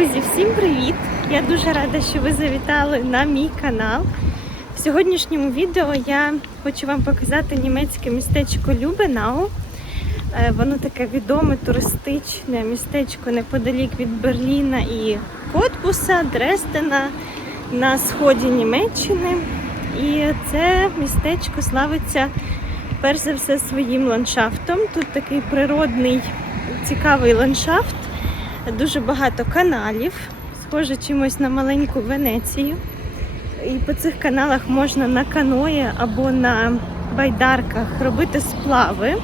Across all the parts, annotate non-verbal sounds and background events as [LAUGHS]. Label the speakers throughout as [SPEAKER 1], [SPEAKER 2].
[SPEAKER 1] Друзі, всім привіт! Я дуже рада, що ви завітали на мій канал. В сьогоднішньому відео я хочу вам показати німецьке містечко Любенау. Е, Воно таке відоме туристичне містечко неподалік від Берліна і Котбуса, Дрездена на сході Німеччини. І це містечко славиться перш за все своїм ландшафтом. Тут такий природний цікавий ландшафт, дуже багато каналів, схоже чимось на маленьку Венецію. І по цих каналах можна на каної або на байдарках робити сплави.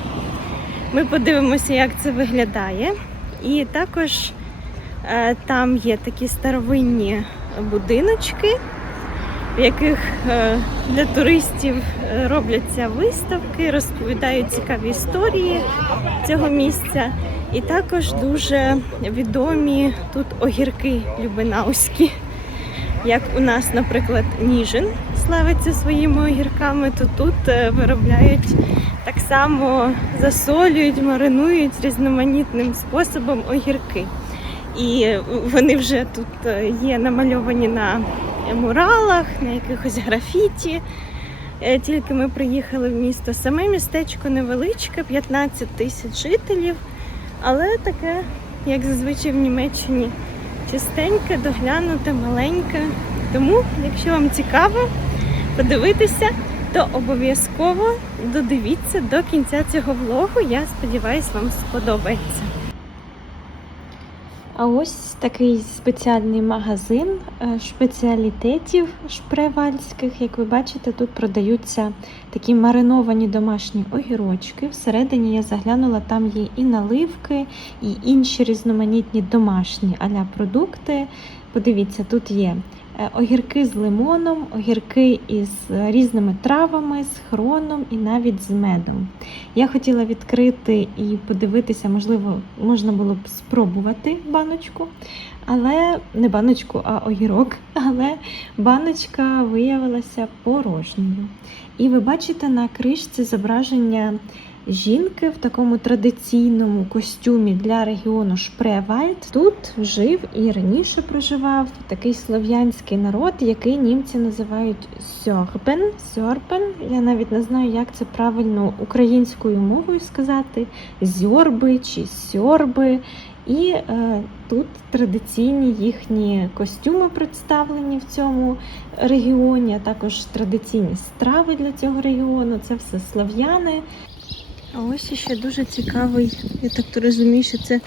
[SPEAKER 1] Ми подивимося, як це виглядає. І також е, там є такі старовинні будиночки, в яких е, для туристів е, робляться виставки, розповідають цікаві історії цього місця. І також дуже відомі тут огірки любинауські. Як у нас, наприклад, Ніжин славиться своїми огірками, то тут е, виробляють так само засолюють, маринують різноманітним способом огірки. І вони вже тут є намальовані на муралах, на якихось графіті. Е, Тільки ми приїхали в місто. Саме містечко невеличке, 15 тисяч жителів, але таке, як зазвичай в Німеччині, чистеньке, доглянуте, маленьке. Тому, якщо вам цікаво подивитися, то обов'язково додивіться до кінця цього влогу. Я сподіваюся, вам сподобається. А ось такий спеціальний магазин спеціалітетів шпревальських. Як ви бачите, тут продаються такі мариновані домашні огірочки. Всередині я заглянула, там є і наливки, і інші різноманітні домашні аля продукти. Подивіться, тут є е, огірки з лимоном, огірки із різними травами, з хроном і навіть з медом. Я хотіла відкрити і подивитися, можливо, можна було б спробувати баночку, але не баночку, а огірок. [LAUGHS] Але баночка виявилася порожньою. І ви бачите на кришці зображення жінки в такому традиційному костюмі для регіону Шпревальд. Тут жив і раніше проживав такий слов'янський народ, який німці називають сьорбен. Сьорбен. Я навіть не знаю, як це правильно українською мовою сказати. Зьорби чи сьорби. І е, тут традиційні їхні костюми представлені в цьому регіоні, а також традиційні страви для цього регіону. Це все слав'яни. А ось ще дуже цікавий, я так то розумію, що це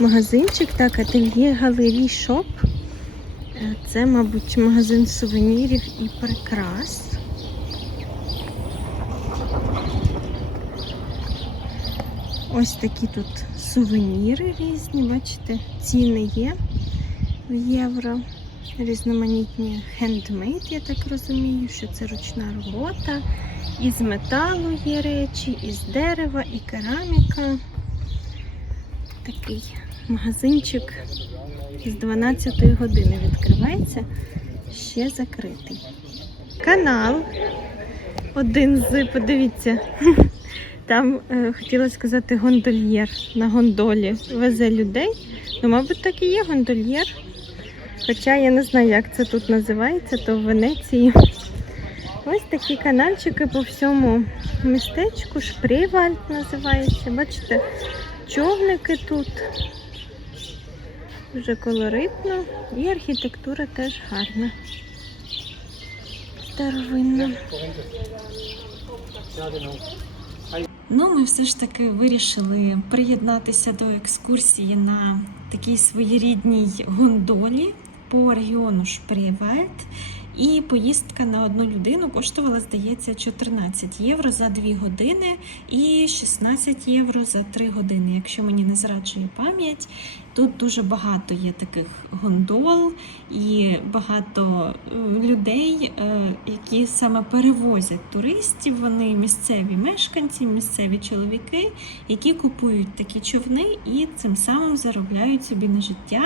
[SPEAKER 1] магазинчик, так, ательє Галерій Шоп. Е, Це, мабуть, магазин сувенірів і прикрас. Ось такі тут сувеніри різні, бачите, ціни є в євро. Різноманітні хендмейд, я так розумію, що це ручна робота. Із металу є речі, із дерева, і кераміка. Такий магазинчик з 12 години відкривається, ще закритий. Канал. Один з, подивіться, [LAUGHS] там е, хотіла сказати гондольєр на гондолі везе людей. Ну, мабуть, так і є гондольєр. Хоча я не знаю, як це тут називається, то в Венеції. Ось такі канальчики по всьому містечку. Шпрівальд називається. Бачите, човники тут. Дуже колоритно. І архітектура теж гарна. Старовинна. Ну, ми все ж таки вирішили приєднатися до екскурсії на такій своєрідній гондолі по регіону Шпрівельд. І поїздка на одну людину коштувала, здається, 14 євро за 2 години і 16 євро за 3 години, якщо мені не зраджує пам'ять. Тут дуже багато є таких гондол і багато е, людей, е, які саме перевозять туристів. Вони місцеві мешканці, місцеві чоловіки, які купують такі човни і цим самим заробляють собі на життя,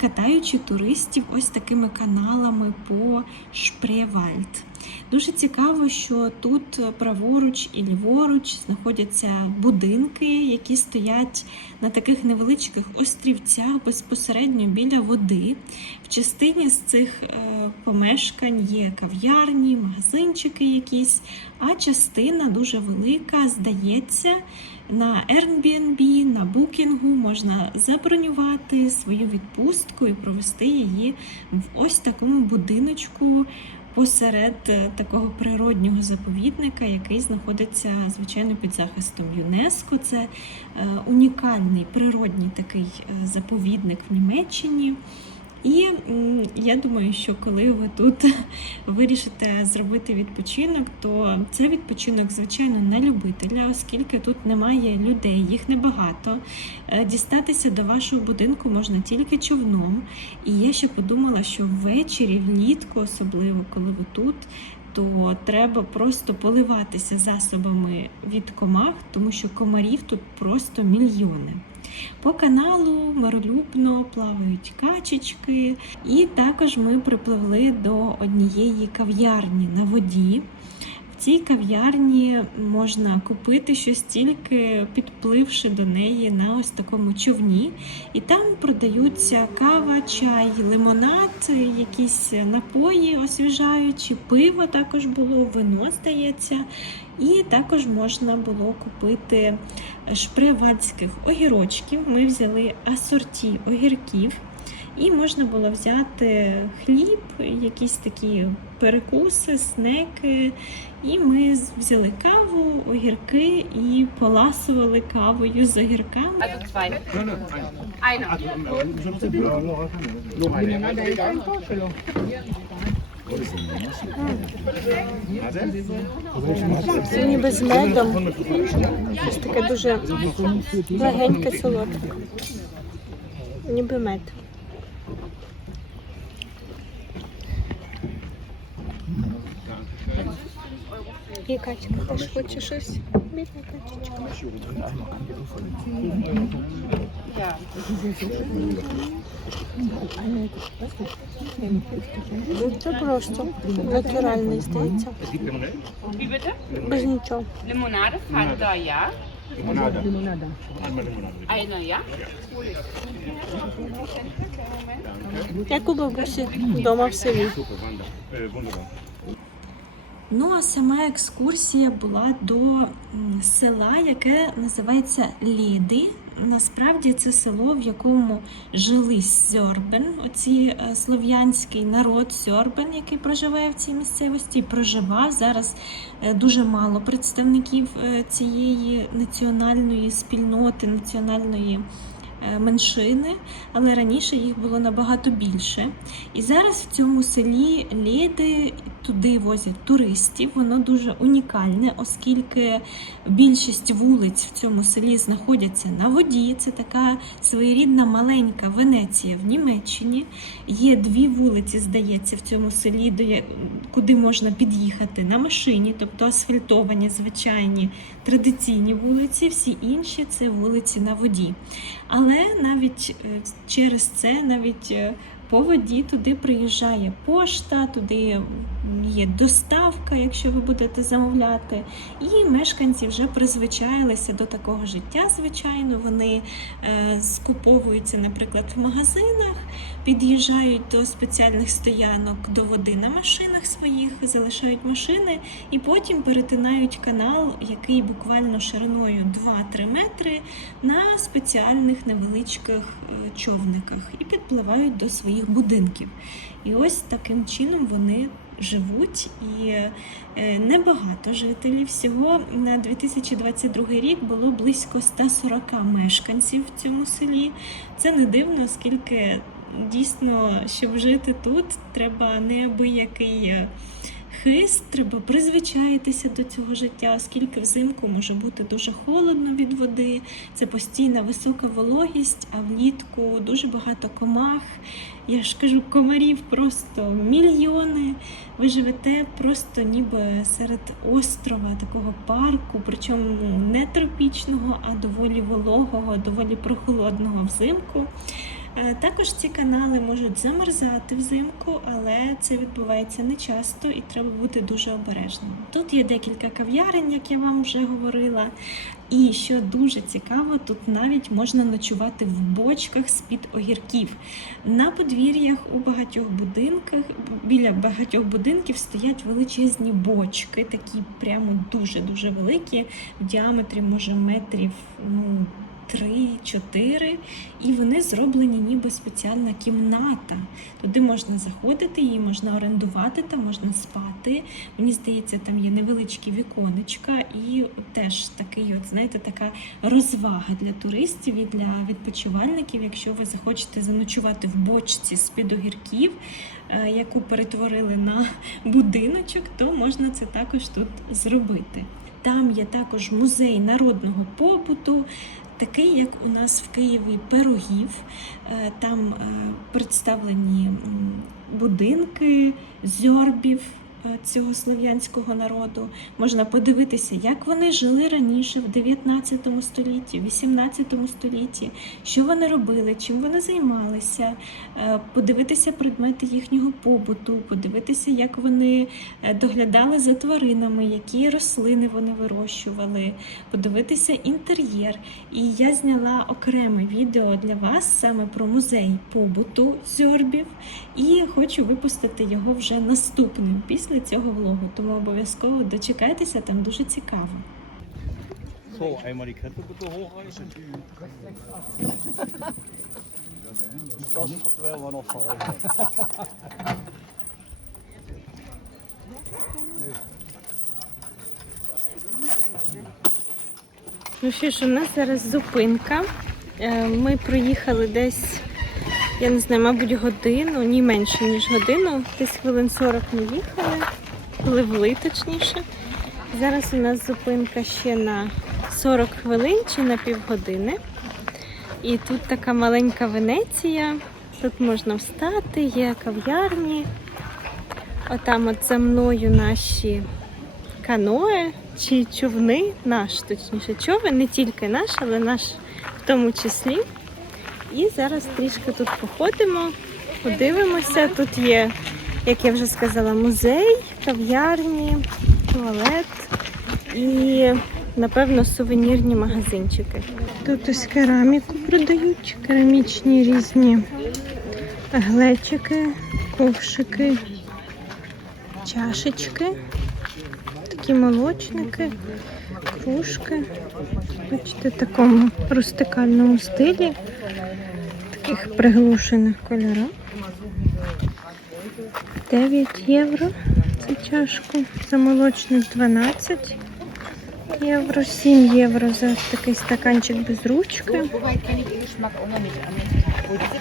[SPEAKER 1] катаючи туристів ось такими каналами по Шпревальд. Дуже цікаво, що тут праворуч і ліворуч знаходяться будинки, які стоять на таких невеличких острівцях безпосередньо біля води. В частині з цих е, помешкань є кав'ярні, магазинчики якісь, а частина дуже велика, здається, на Airbnb, на букінгу можна забронювати свою відпустку і провести її в ось такому будиночку посеред е, такого природнього заповідника, який знаходиться звичайно під захистом ЮНЕСКО. Це е, унікальний природній такий е, заповідник в Німеччині. І я думаю, що коли ви тут [LAUGHS] вирішите зробити відпочинок, то це відпочинок, звичайно, на любителя, оскільки тут немає людей, їх небагато. Е, Дістатися до вашого будинку можна тільки човном. І я ще подумала, що ввечері, влітку, особливо коли ви тут, то треба просто поливатися засобами від комах, тому що комарів тут просто мільйони. По каналу миролюбно плавають качечки, і також ми припливли до однієї кав'ярні на воді. Цій кав'ярні можна купити щось тільки підпливши до неї на ось такому човні. І там продаються кава, чай, лимонад, якісь напої освіжаючі, пиво також було, вино здається. І також можна було купити шпревальських огірочків. Ми взяли асорті огірків. І можна було взяти хліб, якісь такі перекуси, снеки. І ми взяли каву, огірки і поласували кавою з огірками. Це ніби з медом. Щось таке дуже легеньке солодке. Ніби мед. І Катька теж хоче щось. Бідна Катечка. Це просто натуральний, здається. Без нічого.
[SPEAKER 2] Limonade, Fanta, ja.
[SPEAKER 3] Limonade. Einmal Limonade.
[SPEAKER 2] Einer, ja.
[SPEAKER 1] Як у бабусі вдома в селі.
[SPEAKER 3] Wunderbar.
[SPEAKER 1] Ну а сама екскурсія була до села, яке називається Ліди. Насправді це село, в якому жили Сьорбен, оці е, слов'янський народ Сьорбен, який проживає в цій місцевості, проживав зараз е, дуже мало представників е, цієї національної спільноти, національної меншини, але раніше їх було набагато більше. І зараз в цьому селі Лєди туди возять туристів. Воно дуже унікальне, оскільки більшість вулиць в цьому селі знаходяться на воді. Це така своєрідна маленька Венеція в Німеччині. Є дві вулиці, здається, в цьому селі, куди можна під'їхати на машині, тобто асфальтовані, звичайні традиційні вулиці. Всі інші це вулиці на воді. Але навіть е, через це, навіть е, по воді туди приїжджає пошта, туди є доставка, якщо ви будете замовляти. І мешканці вже призвичаїлися до такого життя. Звичайно, вони е, скуповуються, наприклад, в магазинах, під'їжджають до спеціальних стоянок до води на машинах своїх, залишають машини і потім перетинають канал, який буквально шириною 2-3 метри на спеціальних невеличких е, човниках і підпливають до своїх будинків. І ось таким чином вони живуть і е, небагато жителів. Всього на 2022 рік було близько 140 мешканців в цьому селі. Це не дивно, оскільки дійсно, щоб жити тут, треба неабиякий е, хист, треба призвичаїтися до цього життя, оскільки взимку може бути дуже холодно від води, це постійна висока вологість, а влітку дуже багато комах. Я ж кажу, комарів просто мільйони. Ви живете просто ніби серед острова, такого парку, причому не тропічного, а доволі вологого, доволі прохолодного взимку. Е, Також ці канали можуть замерзати взимку, але це відбувається не часто і треба бути дуже обережним. Тут є декілька кав'ярень, як я вам вже говорила. І що дуже цікаво, тут навіть можна ночувати в бочках з-під огірків. На подвір'ях у багатьох будинках, біля багатьох будинків стоять величезні бочки, такі прямо дуже-дуже великі, в діаметрі може метрів ну, 3-4, і вони зроблені ніби спеціальна кімната. Туди можна заходити, її можна орендувати, там можна спати. Мені здається, там є невеличкі віконечка, і теж такий, от знаєте, така розвага для туристів і для відпочивальників. Якщо ви захочете заночувати в бочці з під огірків, е, яку перетворили на [LAUGHS] будиночок, то можна це також тут зробити. Там є також музей народного побуту, такий, як у нас в Києві пирогів. Е, Там е, представлені будинки зьорбів цього слов'янського народу. Можна подивитися, як вони жили раніше в 19 столітті, 18 столітті, що вони робили, чим вони займалися, е, подивитися предмети їхнього побуту, подивитися, як вони е, доглядали за тваринами, які рослини вони вирощували, подивитися інтер'єр. І я зняла окреме відео для вас саме про музей побуту зьорбів, і хочу випустити його вже наступним після цього влогу. Тому обов'язково дочекайтеся, там дуже цікаво. Ну що ж, у нас зараз зупинка. Е, Ми проїхали десь, я не знаю, мабуть, годину, ні менше, ніж годину. Десь хвилин 40 ми їхали, пливли точніше. Зараз у нас зупинка ще на 40 хвилин чи на півгодини. І тут така маленька Венеція. Тут можна встати, є кав'ярні. Отам от за мною наші каное чи човни, наш точніше човен, не тільки наш, але наш в тому числі. І зараз трішки тут походимо, подивимося. Тут є, як я вже сказала, музей, кав'ярні, туалет і, напевно, сувенірні магазинчики. Тут ось кераміку продають, керамічні різні глечики, ковшики, чашечки такі молочники, кружки. Бачите, в такому рустикальному стилі, таких приглушених кольорах. 9 євро за чашку, за молочник 12 євро, 7 євро за такий стаканчик без ручки.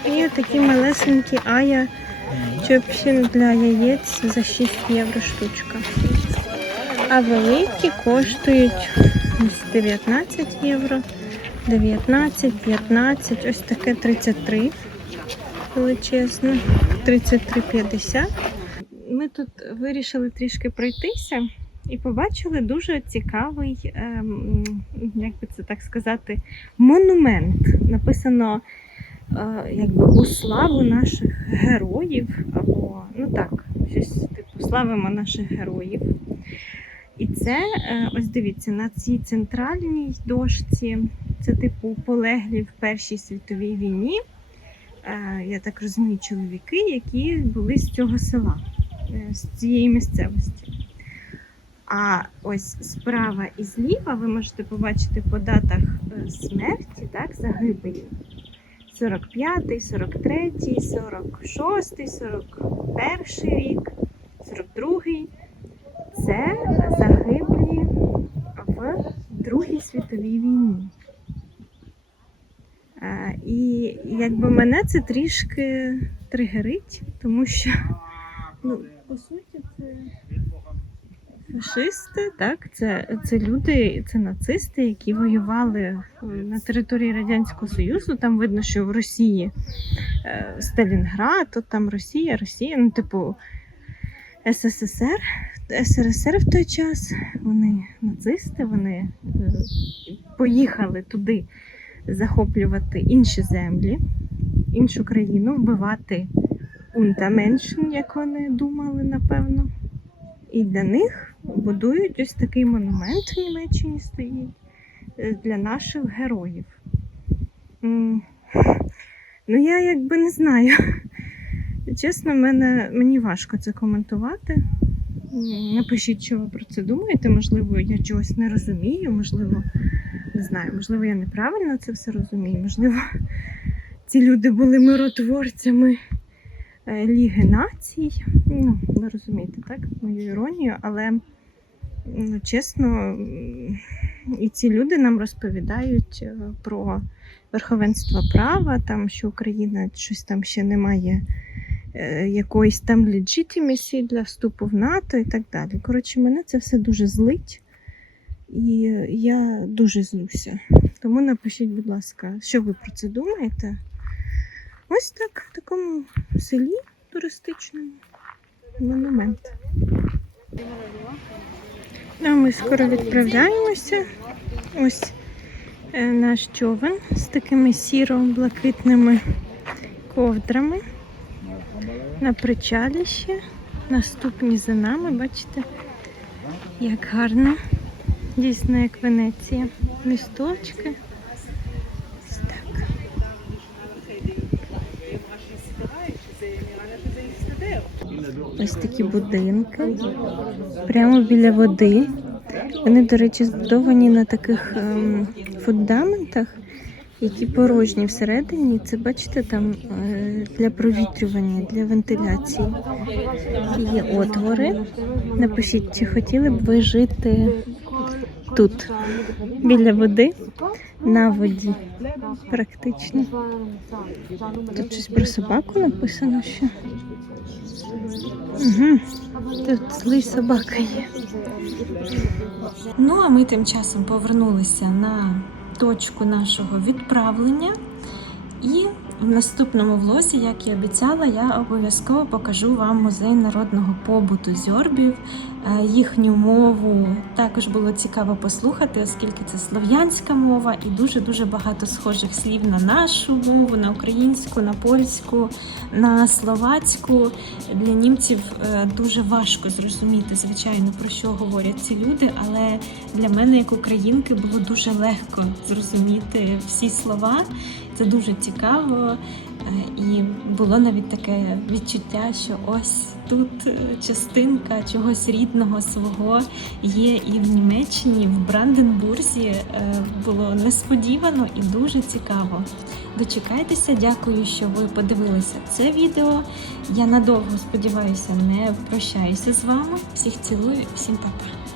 [SPEAKER 1] І такі малесенькі ая чопшін для яєць за 6 євро штучка. А великі коштують ось 19 євро, 19, 15, ось таке 33 величезне, 33,50. Ми тут вирішили трішки пройтися і побачили дуже цікавий, ем, як би це так сказати, монумент. Написано е, якби у славу наших героїв, або ну так, щось типу славимо наших героїв. І це, е, ось дивіться, на цій центральній дошці, це типу полеглі в Першій світовій війні. Е, Я так розумію, чоловіки, які були з цього села, е, з цієї місцевості. А ось справа і зліва ви можете побачити по датах е, смерті, так, загибелі. 45, 43, 46, 41 рік, 42. Це загиблі в Другій світовій війні. І якби мене це трішки тригерить, тому що, ну, по суті, це фашисти, так? Це, це люди, це нацисти, які воювали е, на території Радянського Союзу. Там видно, що в Росії е, Сталінград, то там Росія, Росія, ну, типу СССР, СРСР в той час. Вони нацисти, вони е, поїхали туди захоплювати інші землі. іншу країну, вбивати унтаменшин, як вони думали, напевно. І для них будують ось такий монумент в Німеччині стоїть е, для наших героїв. Ну, я якби не знаю. Чесно, мене, мені важко це коментувати. Напишіть, що ви про це думаєте. Можливо, я чогось не розумію, можливо, не знаю, можливо, я неправильно це все розумію. Можливо, ці люди були миротворцями е, Ліги націй. Ну, ви розумієте, так? Мою іронію, але ну, чесно, і ці люди нам розповідають е, про верховенство права, там, що Україна щось там ще не має якоїсь там legitimacy для вступу в НАТО і так далі. Коротше, мене це все дуже злить. І я дуже злюся. Тому напишіть, будь ласка, що ви про це думаєте? Ось так, в такому селі туристичному монумент. А ми скоро відправляємося. Ось е, наш човен з такими сіро-блакитними ковдрами на причаліще. Наступні за нами, бачите, як гарно. Дійсно, як Венеція. Місточки. Ось такі будинки. Прямо біля води. Вони, до речі, збудовані на таких ем, фундаментах, які порожні всередині. Це бачите там е, для провітрювання, для вентиляції. Є отвори. Напишіть, чи хотіли б ви жити тут, біля води, на воді. Практично. Тут щось про собаку написано ще. Угу. Тут злий собака є. Ну, а ми тим часом повернулися на точку нашого відправлення. І в наступному влозі, як і обіцяла, я обов'язково покажу вам музей народного побуту зьорбів, їхню мову. Також було цікаво послухати, оскільки це слов'янська мова і дуже-дуже багато схожих слів на нашу мову, на українську, на польську, на словацьку. Для німців е, дуже важко зрозуміти, звичайно, про що говорять ці люди, але для мене, як українки, було дуже легко зрозуміти всі слова. Це дуже цікаво. Е, І було навіть таке відчуття, що ось тут е, частинка чогось рідного свого є і в Німеччині, в Бранденбурзі Е, було несподівано і дуже цікаво. Дочекайтеся, дякую, що ви подивилися це відео. Я надовго сподіваюся, не прощаюся з вами. Всіх цілую, всім па-па.